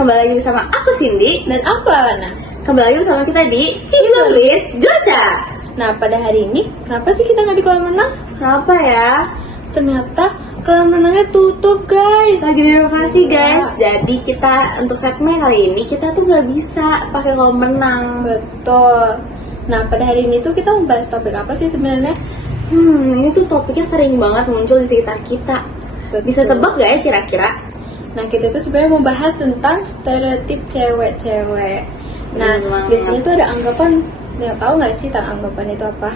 Kembali lagi bersama aku Cindy Dan aku Alana. Kembali lagi bersama kita di Ciblon with Joca. Nah, pada hari ini, kenapa sih kita nggak di kolam renang? Kenapa ya? Ternyata kolam renangnya tutup, guys. Lagi renovasi guys. Jadi kita untuk segmen kali ini kita tuh nggak bisa pakai kolam renang. Betul. Nah, pada hari ini tuh kita membahas topik apa sih sebenarnya? Ini tuh topiknya sering banget muncul di sekitar kita. Betul. Bisa tebak gak ya kira-kira? Nah, kita tuh sebenarnya membahas tentang stereotip cewek-cewek. Nah, biasanya tuh ada anggapan, ya tahu nggak sih tentang anggapan itu apa?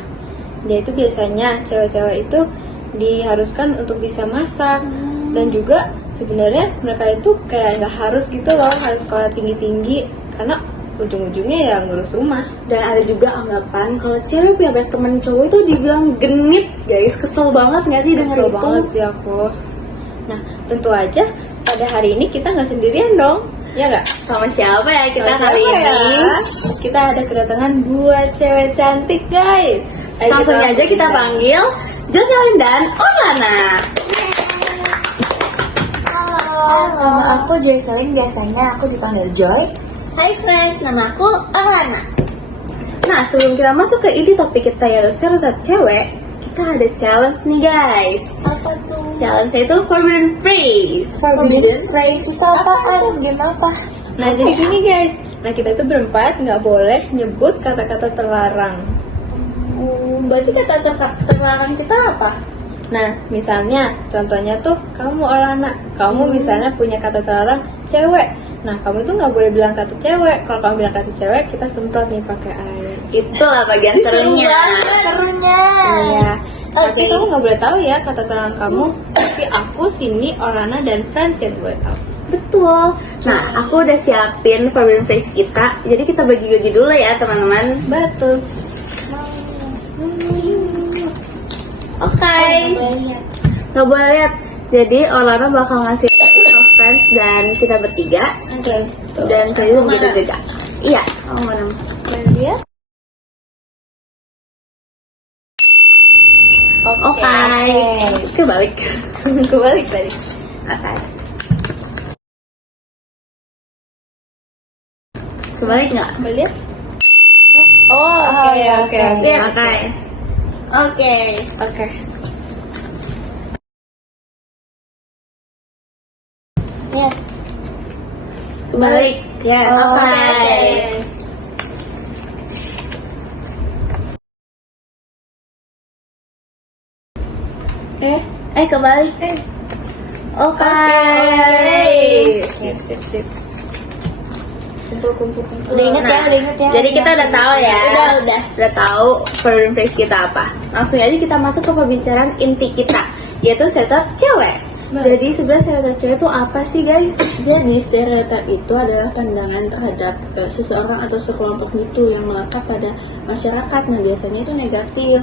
Dia itu biasanya cewek-cewek itu diharuskan untuk bisa masak dan juga sebenarnya mereka itu kayak nggak harus gitu loh, harus sekolah tinggi-tinggi karena ujung-ujungnya ya ngurus rumah. Dan ada juga anggapan kalau cewek punya banyak temen cowok itu dibilang genit guys. Kesel banget gak sih denger Kesel itu? banget sih aku. Nah, tentu aja pada hari ini kita nggak sendirian dong, ya nggak? Sama siapa ya kita Sama kali siapa ini? ya? Kita ada kedatangan dua cewek cantik, guys. Langsung aja kita panggil Jocelyn dan Orlana. Halo, nama aku Jocelyn, biasanya aku dipanggil Joy. Hai friends, nama aku Orlana. Nah, sebelum kita masuk ke inti topik kita yaitu stereotip cewek, kita ada challenge nih guys. Apa tuh? Challenge itu forbidden phrase. Forbidden phrase itu apaan? Game apa? Nah, jadi gini guys. Nah, kita itu berempat nggak boleh nyebut kata-kata terlarang. Berarti kata terlarang kita apa? Nah, misalnya, contohnya tuh kamu Orlana, kamu misalnya punya kata terlarang cewek. Nah, kamu tuh nggak boleh bilang kata cewek. Kalau kamu bilang kata cewek, kita semprot nih pakai air. Itulah bagian serunya. Serunya. Iya. Tapi Oke. kamu nggak boleh tahu ya kata terlarang kamu. Tapi aku, Cindy, Orlana, dan friends yang boleh tahu. Betul. Nah, aku udah siapin forbidden phrase kita. Jadi kita bagi-bagi dulu ya teman-teman. Betul. Oke. Coba lihat. Jadi Orlana bakal ngasih friends dan kita bertiga. Oke. Dan saya begitu juga. Iya. Oh mana? Mana dia? Oke. Kebalik. Kebalik tadi. Oke. Kebalik nggak? Boleh lihat? Oh, oke, iya, oke, oke. oke. Oke. Oke. Oke. Ya. Kebalik. Yes. Oke. Kebalik. Oke. Sip, sip, sip. Kumpul. Udah inget ya, udah inget ya. Jadi kita udah tahu ya. Udah. Tahu forbidden phrase kita apa. Langsung aja kita masuk ke pembicaraan inti kita, yaitu stereotip cewek. Jadi sebenarnya stereotip cewek itu apa sih guys? Jadi stereotip itu adalah pandangan terhadap seseorang atau sekelompok gitu yang melekat pada masyarakat. Nah biasanya itu negatif.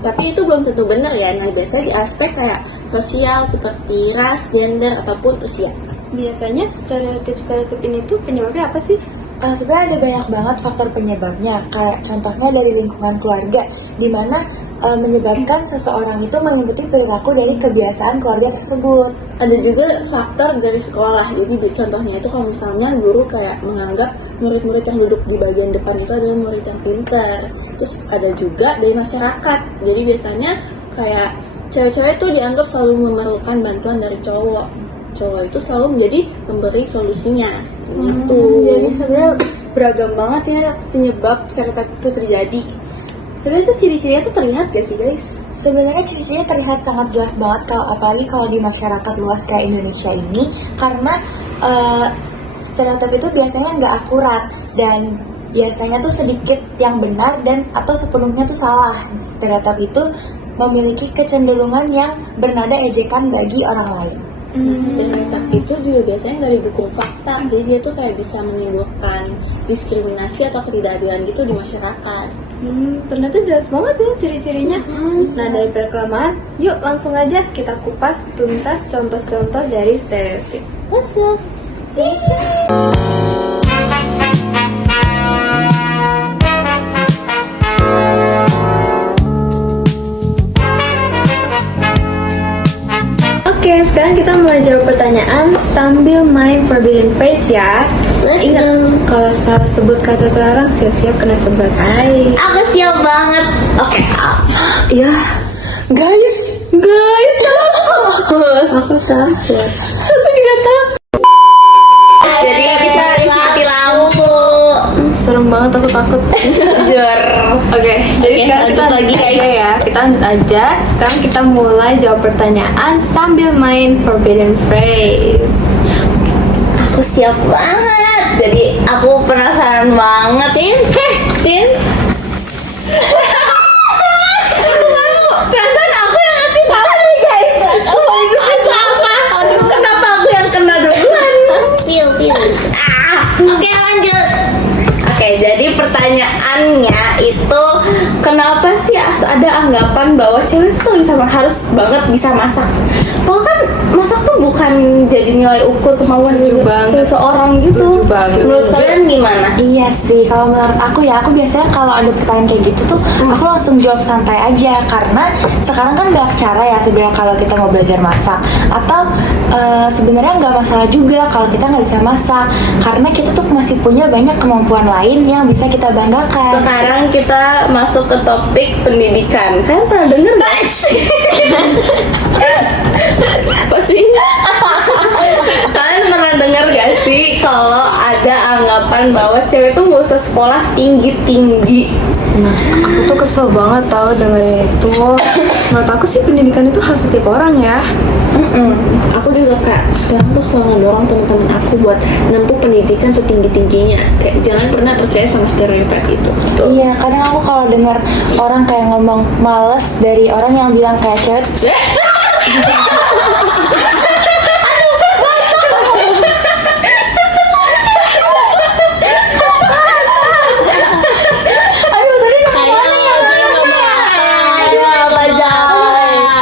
Tapi itu belum tentu benar ya. Nah biasanya di aspek kayak sosial seperti ras, gender ataupun usia. Biasanya stereotip ini tuh penyebabnya apa sih? Sebenarnya ada banyak banget faktor penyebabnya. Kayak contohnya dari lingkungan keluarga, di mana menyebabkan seseorang itu mengikuti perilaku dari kebiasaan keluarga tersebut. Ada juga faktor dari sekolah. Jadi contohnya itu kalau misalnya guru kayak menganggap murid-murid yang duduk di bagian depan itu adalah murid yang pintar. Terus ada juga dari masyarakat. Jadi biasanya kayak cewek-cewek itu dianggap selalu memerlukan bantuan dari cowok. Cowok itu selalu menjadi pemberi solusinya. Gitu. Jadi sebenarnya beragam banget ya penyebab stereotip itu terjadi. Sebenarnya itu ciri-cirinya tuh terlihat gak sih guys? Sebenarnya ciri-cirinya terlihat sangat jelas banget apalagi kalau di masyarakat luas kayak Indonesia ini, karena stereotip itu biasanya nggak akurat dan biasanya tuh sedikit yang benar dan atau sepenuhnya tuh salah. Stereotip itu memiliki kecenderungan yang bernada ejekan bagi orang lain. Stereotip itu juga biasanya nggak didukung fakta, jadi dia tuh kayak bisa menimbulkan diskriminasi atau ketidakadilan gitu di masyarakat. Ternyata jelas banget ya ciri-cirinya. Nah, daripada kelamaan, yuk langsung aja kita kupas tuntas contoh-contoh dari stereotip. Let's go. sekarang kita mulai jawab pertanyaan sambil main forbidden phrase ya. Ingat, kalau salah sebut kata terlarang, siap-siap kena sebat. Hai. Aku siap banget. Oke. Ya, Guys. aku takut. Aku juga takut. Jadi kita isi lampu. Serem banget, aku takut. Jujur. Oke, jadi Oke, sekarang kita lanjut lagi, lanjut guys. aja ya. Kita lanjut aja. Sekarang kita mulai jawab pertanyaan sambil main forbidden phrase. Aku siap banget. Jadi aku penasaran banget. Sin. Perasaan aku yang ngasih tahu nih guys. Apa? Kenapa aku yang kena duluan? Oke lanjut. Oke, jadi pertanyaannya itu kenapa sih ada anggapan bahwa cewek tuh harus banget bisa masak? Kalau kan masak tuh bukan jadi nilai ukur kemauan seseorang gitu. Setuju banget. Menurut kalian gimana? Iya sih, kalau menurut aku ya, aku biasanya kalau ada pertanyaan kayak gitu tuh, aku langsung jawab santai aja. Karena sekarang kan banyak cara ya sebenarnya kalau kita mau belajar masak. Atau sebenarnya nggak masalah juga kalau kita nggak bisa masak. Karena kita tuh masih punya banyak kemampuan lain yang bisa kita banggakan. Sekarang kita masuk ke topik pendidikan. Kalian pernah denger nggak sih? Pasti. Kalian pernah dengar gak sih kalau ada anggapan bahwa cewek tuh nggak usah sekolah tinggi-tinggi? Nah, aku tuh kesel banget tau dengerin itu. Menurut aku sih pendidikan itu hak setiap orang ya. Aku juga kak sekarang tuh selalu ngedorong teman-teman aku buat nempuh pendidikan setinggi-tingginya. Kayak jangan pernah percaya sama stereotip itu. Iya, kadang aku kalau dengar orang kayak ngomong males dari orang yang bilang kayak cewek.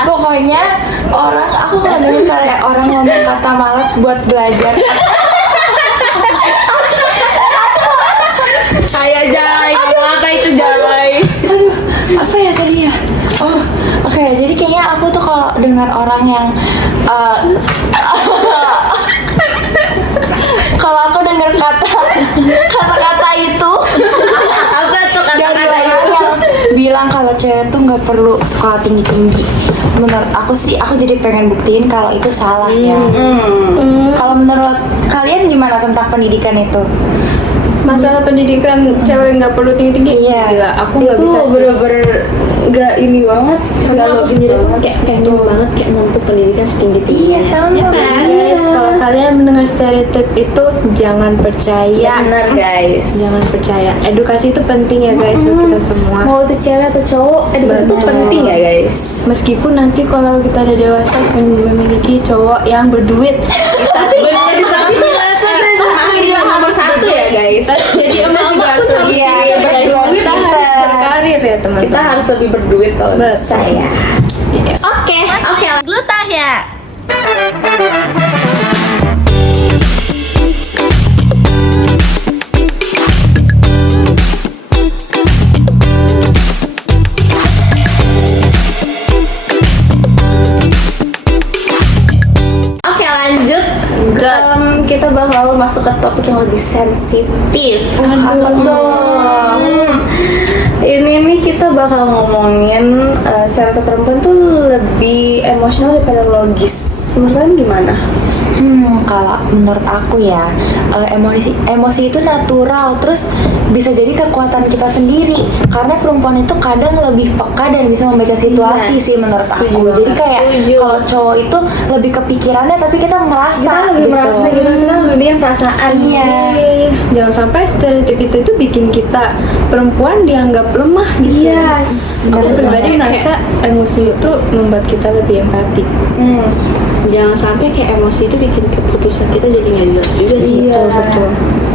Pokoknya aku kalau dengar kayak orang ngomong kata malas buat belajar. Kayak Jai, ngomong apa itu Jai? Aduh, apa ya tadi ya? Oh, oke. Jadi kayaknya aku tuh kalau dengar orang yang kalau aku dengar kata-kata itu Apa tuh dari kata-kata orang itu? yang bilang kalau cewek tuh nggak perlu sekolah tinggi-tinggi. Menurut aku sih, aku jadi pengen buktiin kalau itu salah ya. Kalau menurut kalian gimana tentang pendidikan itu? Masalah pendidikan cewek nggak perlu tinggi-tinggi. Iya. Gila, aku nggak Itu bisa sih. bener-bener nggak ini banget. Karena Nggak aku logis sendiri pun banget. kayak pengen banget kayak nempuh pendidikan setinggi-tingginya. sama. Guys, kalau kalian mendengar stereotip itu jangan percaya. Bener guys. Jangan percaya. Edukasi itu penting ya guys buat kita semua. Mau itu cewek atau cowok, edukasi itu Bener. penting ya guys. Meskipun nanti kalau kita ada dewasa memiliki cowok yang berduit, kita Edukasi itu nomor satu ya guys. Jadi emang juga harus lebih kita harus berkarir ya teman-teman. kita harus lebih berduit kalau bisa ya. Iya. Oke, glutah ya. Oke, lanjut. Kita bakal masuk ke topik yang lebih sensitif. Apa tuh? Ini nih kita bakal ngomongin stereotip perempuan tuh lebih emosional daripada logis. Menurut kalian gimana? Kalau menurut aku ya, emosi itu natural, terus bisa jadi kekuatan kita sendiri. Karena perempuan itu kadang lebih peka dan bisa membaca situasi Yes, sih menurut aku. setuju Jadi banget, kayak setuju. kalau cowok itu lebih kepikirannya, tapi kita merasa Kita lebih gitu. merasa gitu, kita lebih yang perasaan. Iya. Jangan sampai stereotip itu bikin kita perempuan dianggap lemah gitu. Yes. Aku Bener pribadi banget. merasa emosi itu membuat kita lebih empati. Jangan sampai kayak emosi itu bikin keputusan kita jadi nggak jelas juga sih. Iya. Betul.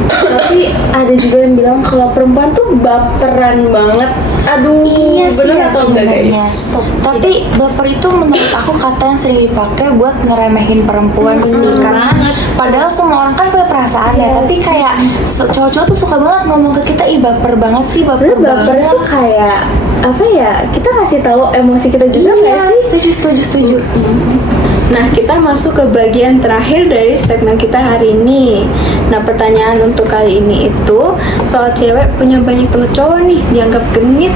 Tapi ada juga yang bilang kalau perempuan tuh baperan banget. Aduh, Iya sih bener ya atau enggak sebenarnya. guys? Tapi baper itu menurut aku kata yang sering dipakai buat ngeremehin perempuan sih. Karena padahal semua orang kan punya perasaan ya. Tapi kayak cowok-cowok tuh suka banget ngomong ke kita, ih baper banget sih, baper Sebenarnya bapernya banget. tuh kayak apa ya? Kita kasih tahu emosi kita juga nggak Iya, sih? setuju. Nah, kita masuk ke bagian terakhir dari segmen kita hari ini. Nah, pertanyaan untuk kali ini itu soal cewek punya banyak teman cowok nih, dianggap genit.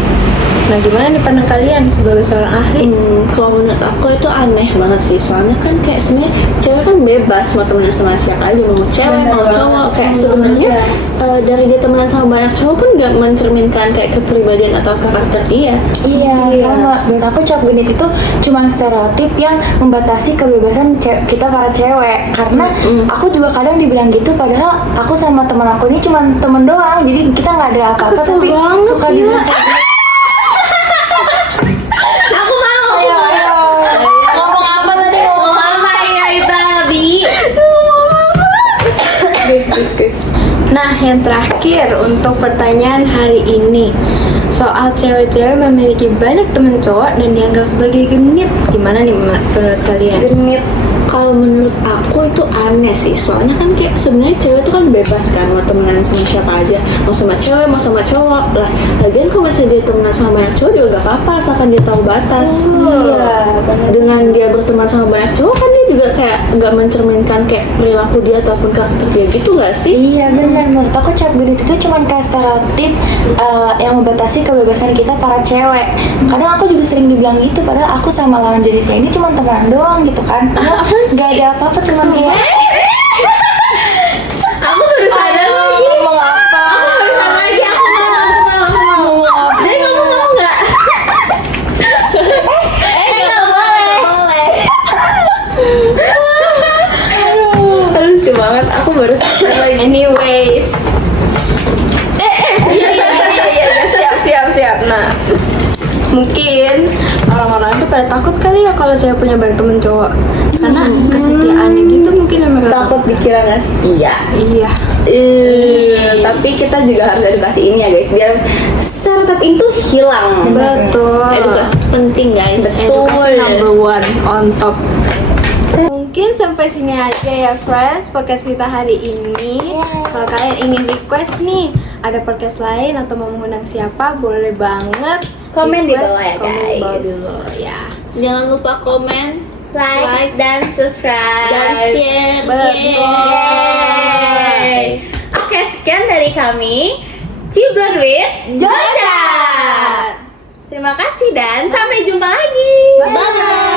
Nah, gimana nih pandang kalian sebagai seorang ahli? Kalau menurut aku itu aneh banget sih, soalnya kan kayak sebenarnya cewek kan bebas mau temenan sama siapa aja, mau cewek mau cowok. Kayak sebenarnya dari dia temenan sama banyak cowok pun gak mencerminkan kayak kepribadian atau karakter dia. Iya, sama. Dan aku cap genit itu cuma stereotip yang membatasi kebebasan kita para cewek. Karena aku juga kadang dibilang gitu, padahal aku sama teman aku ini cuma temen doang. Jadi kita nggak ada apa-apa, Kesel tapi banget suka ya. dibilang kayak gitu. Aku mau. Ayo. Ngomong apa tadi? Ngomong apa ya itu Abi? Guys. Nah, yang terakhir untuk pertanyaan hari ini, soal cewek-cewek memiliki banyak teman cowok dan dianggap sebagai genit. Gimana nih menurut kalian? Genit. Kalau menurut aku itu aneh sih, soalnya kan kayak sebenarnya cewek itu kan bebas kan mau temenan sama siapa aja, mau sama cewek mau sama cowok lah. Lagian kalau misalnya dia temenan sama banyak cowok juga gak apa-apa asalkan dia tahu batas. Iya, benar. Dengan dia berteman sama banyak cowok kan dia juga kayak nggak mencerminkan kayak perilaku dia ataupun karakter dia gitu gak sih? Iya benar, menurut aku cap genit itu cuma kayak stereotip yang membatasi kebebasan kita para cewek. Kadang aku juga sering dibilang gitu, padahal aku sama lawan jenisnya ini cuma temenan doang gitu kan. Gak ada apa-apa, cuma kayak Aku baru sadar lagi. ngomong apa? Aku baru sadar lagi. Aku mau. Ngomong apa? Jadi kamu mau nggak? Nggak boleh. Aduh, lucu banget. Aku baru sadar lagi. Anyways. Iya, siap. Nah, Mungkin orang-orang itu pada takut kali ya kalau cewek punya banyak temen cowok, karena kesetiaannya gitu mungkin yang mereka takut dikira nggak setia. Iya. Tapi kita juga harus edukasi ini ya guys, biar stereotip itu hilang. Betul. Edukasi penting guys. Edukasi number one on top. Mungkin sampai sini aja ya friends podcast kita hari ini. Kalau kalian ingin request nih ada podcast lain atau mau mengundang siapa, boleh banget Komen di request, bawah ya, komen di bawah guys. dulu ya. Jangan lupa komen, Like dan subscribe dan share. Betul. Yeay. Oke, sekian dari kami Cibler with Joca. Terima kasih dan sampai jumpa lagi. Bye.